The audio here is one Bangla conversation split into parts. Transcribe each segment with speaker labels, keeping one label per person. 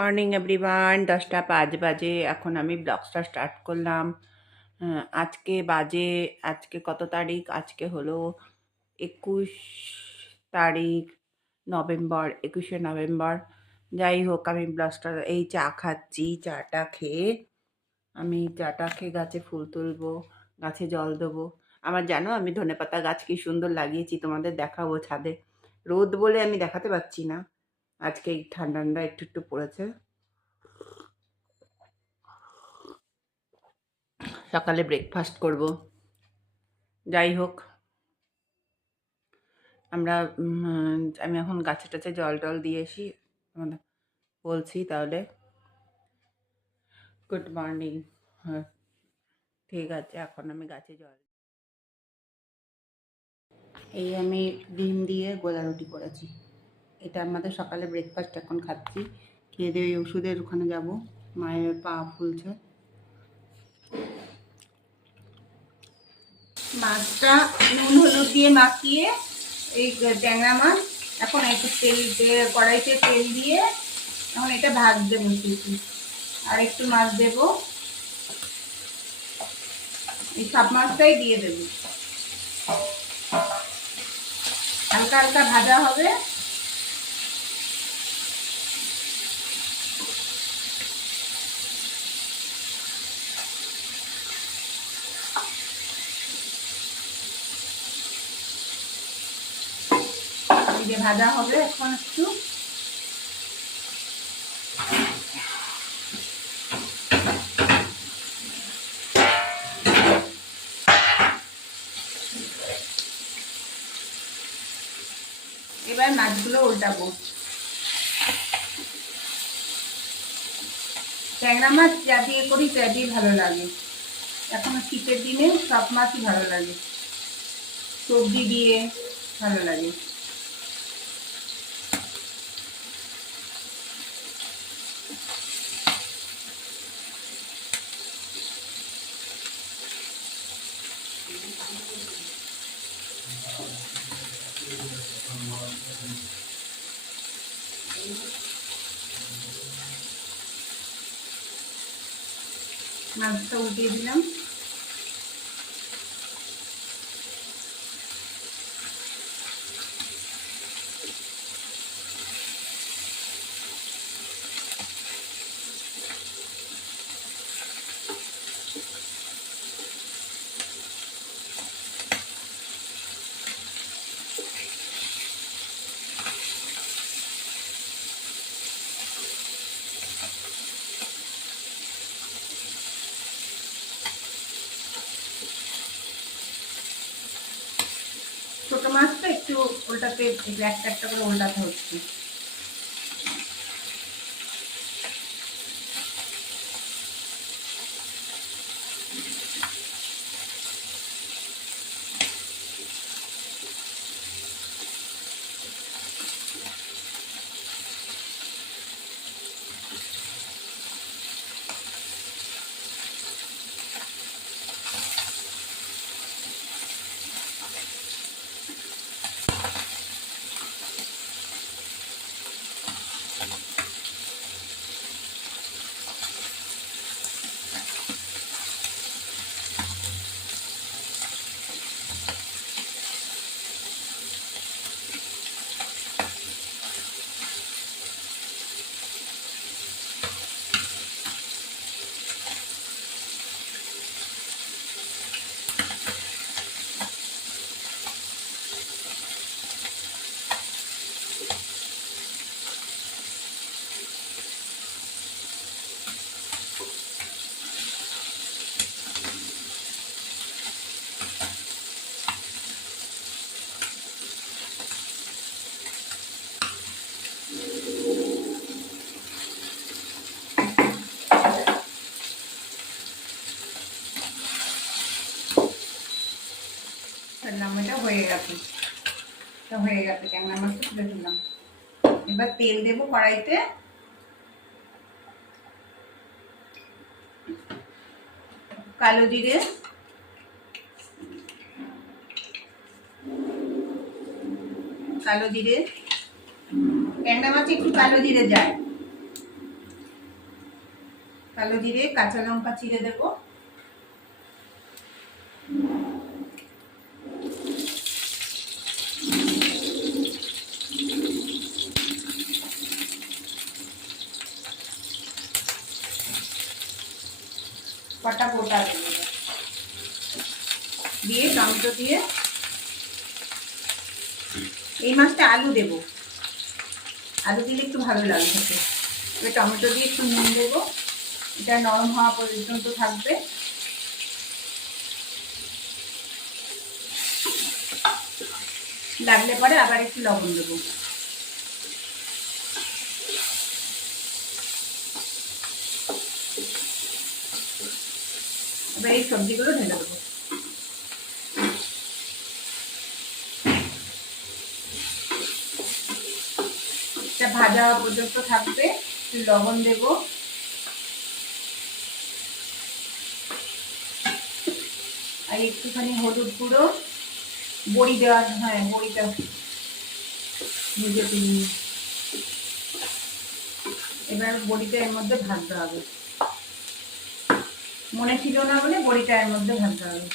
Speaker 1: মর্নিং এভরিওয়ান, দশটা পাঁচ বাজে, এখন আমি ব্লগসটা স্টার্ট করলাম। আজকে বাজে, আজকে কত তারিখ? আজকে হলো একুশ তারিখ, নভেম্বর, একুশে নভেম্বর। যাই হোক, আমি ব্লগসটা, এই চা খাচ্ছি, চাটা খেয়ে। আমি চাটা খেয়ে গাছে ফুল তুলবো, গাছে জল দেবো। আমার জানো, আমি ধনেপাতা গাছ কি সুন্দর লাগিয়েছি, তোমাদের দেখাবো ছাদে। রোদ বলে আমি দেখাতে পারছি না। আজকে এই ঠান্ডা ঠান্ডা একটু একটু পড়েছে। সকালে ব্রেকফাস্ট করব। যাই হোক, আমরা আমি এখন গাছে টাছে জল টল দিয়ে এসি বলছি তাহলে। গুড মর্নিং হ্যাঁ ঠিক আছে, এখন আমি গাছে জল এই আমি ডিম দিয়ে গোলা রুটি করেছি। এটা আমাদের সকালে ব্রেকফাস্ট এখন খাচ্ছি। খেয়ে দিয়ে ওই ওষুধের ওখানে যাব। মায়ের পা ফুলছে। মাছটা নুন, হলুদ দিয়ে মাখিয়ে এই ট্যাংরা মাছ, এখন একটু তেল কড়াইতে তেল দিয়ে এখন এটা ভাজতে বসিয়েছি। আর একটু মাছ দেব। এই সব মাছটাই দিয়ে দেব। হালকা হালকা ভাজা হবে। ভাজা হবে, এখন একটু এবার মাছগুলো উল্টাবো। ট্যাংরা মাছ যা দিয়ে করি তা দিয়ে ভালো লাগে। এখন শীতের দিনে সব মাছই ভালো লাগে। সবজি দিয়ে ভালো লাগে। মাছটা উঠিয়ে দিলাম ছোট মাছটা একটু উল্টাতে একটা একটা করে উল্টাতে হচ্ছে ফেললাম এটা হয়ে গেছে এটা হয়ে গেছে ট্যাংরা মাছটা তুলে দিলাম এবার তেল দেবো কড়াইতে। কালো জিরে। কালো জিরে। ট্যাংরা মাছে একটু কালো জিরে যায়। কালো জিরে, কাঁচা লঙ্কা চিড়ে দেবো কটা গোটা দেবো। দিয়ে টমেটো দিয়ে এই মাছটা আলু দেবো। আলু দিলে একটু ভালো লাগে খেতে। এবার টমেটো দিয়ে একটু নুন দেবো। এটা নরম হওয়া পর্যন্ত থাকবে। লাগলে পরে আবার একটু লবণ দেবো। এবার এই সবজিগুলো ঢেলে দেবো। ভাজা পর্যন্ত থাকবে লবণ দেব। আর একটুখানি হলুদ গুঁড়ো, বড়ি দেওয়ার হ্যাঁ বড়িটা নিজে এবার বড়িটা এর মধ্যে ভাজতে হবে। মনে ছিল না বলে বড়িটা এর মধ্যে ভাজতে হবে।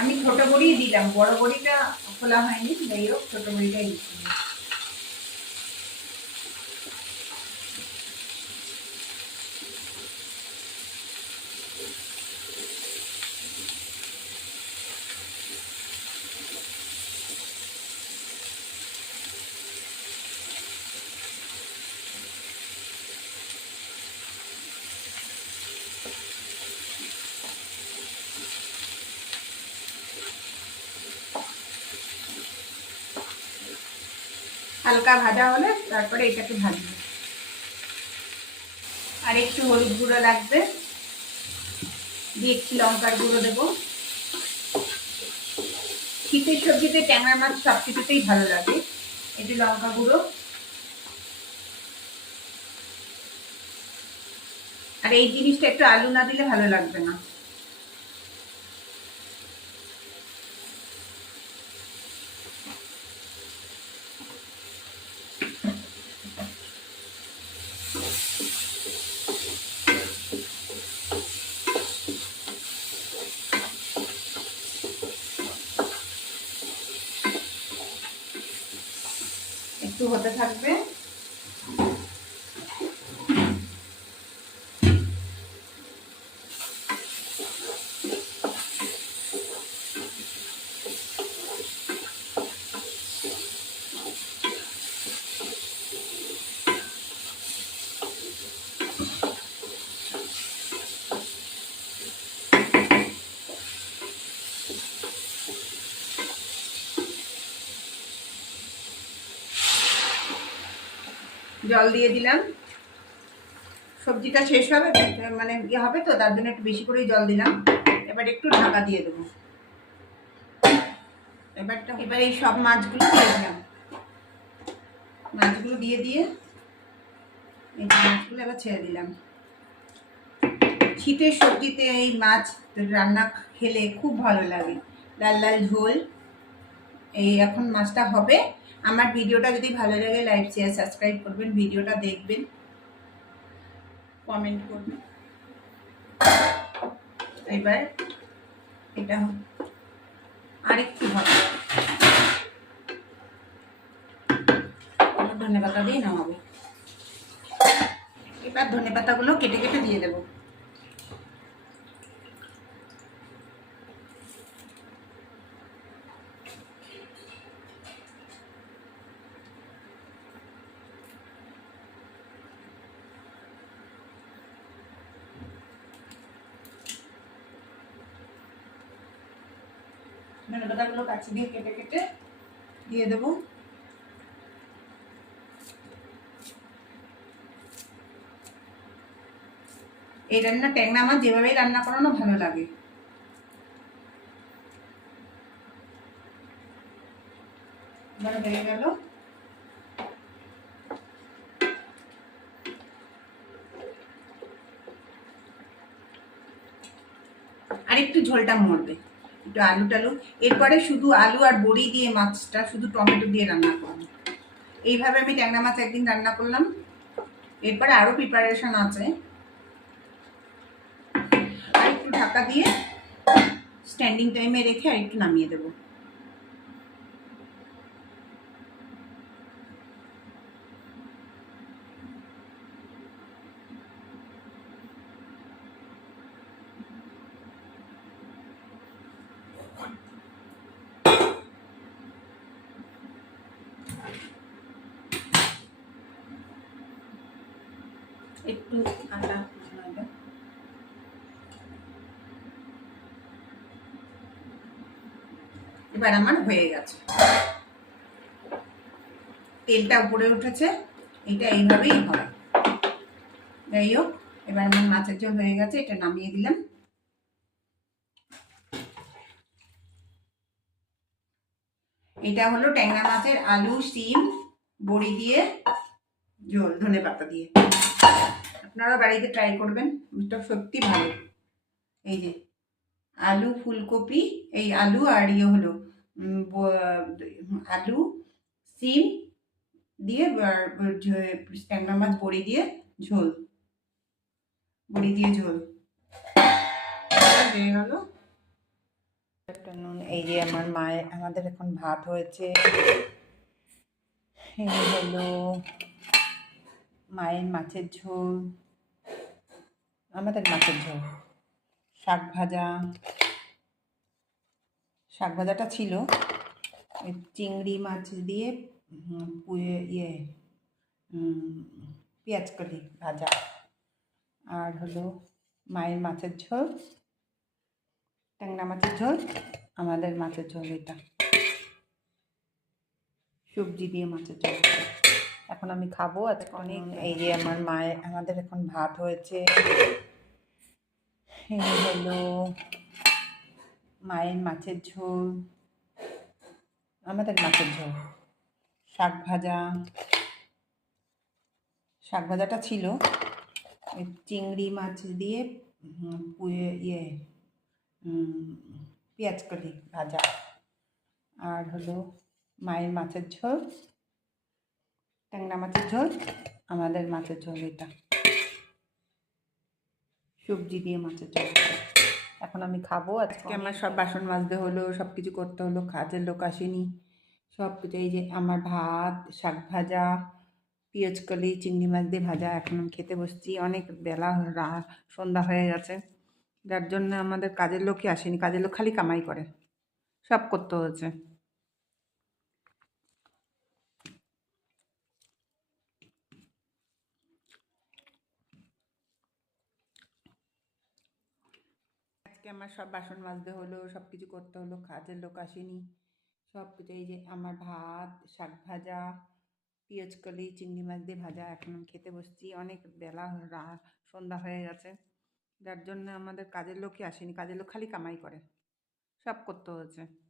Speaker 1: আমি ছোট বড়ি দিলাম, বড় বড়িটা খোলা হয়নি, যাই হোক, ছোট বড়িটাই দিচ্ছি। হালকা ভাজা হলে তারপরে এটাকে ভাজবো। আর একটু হলুদ গুঁড়ো লাগবে। দিয়ে একটু লঙ্কার গুঁড়ো দেবো। শীতের সবজিতে ট্যাংরা মাছ সব কিছুতেই ভালো লাগে। একটু লঙ্কা গুঁড়ো। আর এই জিনিসটা একটু আলু না দিলে ভালো লাগবে না। হতে থাকবে। জল দিয়ে দিলাম। সবজিটা শেষ হবে মানে ইয়ে হবে তো, তার জন্য একটু বেশি করেই জল দিলাম। এবার একটু ঢাকা দিয়ে দেবো। এবারটা এবার এই সব মাছগুলো দিয়ে দিলাম। মাছগুলো দিয়ে দিয়ে এই মাছগুলো এবার ছেড়ে দিলাম। শীতের সবজিতে এই মাছ রান্না খেলে খুব ভালো লাগে। লাল লাল ঝোল। এই এখন মাছটা হবে। আমার ভিডিওটা যদি ভালো লাগে লাইক শেয়ার সাবস্ক্রাইব করবেন, ভিডিওটা দেখবেন। কমেন্ট করবেন। এবার এটা আরেকটু হবে ধনে পাতা দিয়ে নামাবো এবার ধনে পাতাগুলো কেটে কেটে দিয়ে দেবো। ধনে কাছে দিয়ে কেটে কেটে দিয়ে দেবো। এই রান্না ট্যাংরা আমার যেভাবেই রান্না করানো ভালো লাগে। আর একটু ঝোলটা মরবে। একটু আলু টালু। এরপরে শুধু আলু আর বড়ি দিয়ে মাছটা শুধু টমেটো দিয়ে রান্না করব। এইভাবে আমি ট্যাংরা মাছ একদিন রান্না করলাম। এরপরে আরও প্রিপারেশন আছে। আর একটু ঢাকা দিয়ে স্ট্যান্ডিং টাইমে রেখে আর একটু নামিয়ে দেবো। একটু আটা এবার আমার হয়ে গেছে। তেলটা উপরে উঠেছে, এটা এইভাবেই হয় যাই হোক, এবার আমার মাছের ঝোল হয়ে গেছে, এটা নামিয়ে দিলাম। এটা হলো ট্যাংরা মাছের আলু সিম বড়ি দিয়ে ঝোল ধনে পাতা দিয়ে। আপনারা বাড়িতে ট্রাই করবেন এটা সত্যি ভালো। এই যে আলু ফুলকপি এই আলু আর ইয়ে হলো আলু সিম দিয়ে ট্যাংরা মাছ বড়ি দিয়ে ঝোল। বড়ি দিয়ে ঝোল। হয়ে afternoon, এই যে আমার মায়ের আমাদের এখন ভাত হয়েছে। এই হলো মায়ের মাছের ঝোল, আমাদের মাছের ঝোল। শাক ভাজা, শাক ভাজাটা ছিল। চিংড়ি মাছ দিয়ে ইয়ে পেঁয়াজ কলি ভাজা। আর হলো মায়ের মাছের ঝোল, ট্যাংরা মাছের ঝোল, আমাদের মাছের ঝোল এটা। সবজি দিয়ে মাছের ঝোল। এখন আমি খাব আজকে অনেক এই যে আমার মায়ের আমাদের এখন ভাত হয়েছে। এই হলো মায়ের মাছের ঝোল আমাদের মাছের ঝোল। শাক ভাজা। শাক ভাজাটা ছিল। চিংড়ি মাছ দিয়ে পুয়ে ইয়ে পেঁয়াজ কলি ভাজা। আর হলো মায়ের মাছের ঝোল। ট্যাংরা মাছের ঝোল আমাদের মাছের ঝোল এটা। সবজি দিয়ে মাছের ঝোল। এখন আমি খাব আজকে আমার সব বাসন মাজতে হলো সব কিছু করতে হলো কাজের লোক আসেনি। সব কিছু এই যে আমার ভাত শাক ভাজা পেঁয়াজ কলি চিংড়ি মাছ দিয়ে ভাজা এখন আমি খেতে বসছি। অনেক বেলা সন্ধ্যা হয়ে গেছে। যার জন্য আমাদের কাজের লোকই আসেনি কাজের লোক খালি কামাই করে। সব করতে হয়েছে আজকে আমার সব বাসন মাজতে হলো সব কিছু করতে হলো, কাজের লোক আসেনি। সব কিছু এই যে আমার ভাত, শাক ভাজা, পিঁয়াজ কলি, চিংড়ি মাছ দিয়ে ভাজা এখন খেতে বসছি। অনেক বেলা সন্ধ্যা হয়ে গেছে। যার জন্য আমাদের কাজের লোকই আসেনি, কাজের লোক খালি কামাই করে। সব করতে হয়েছে।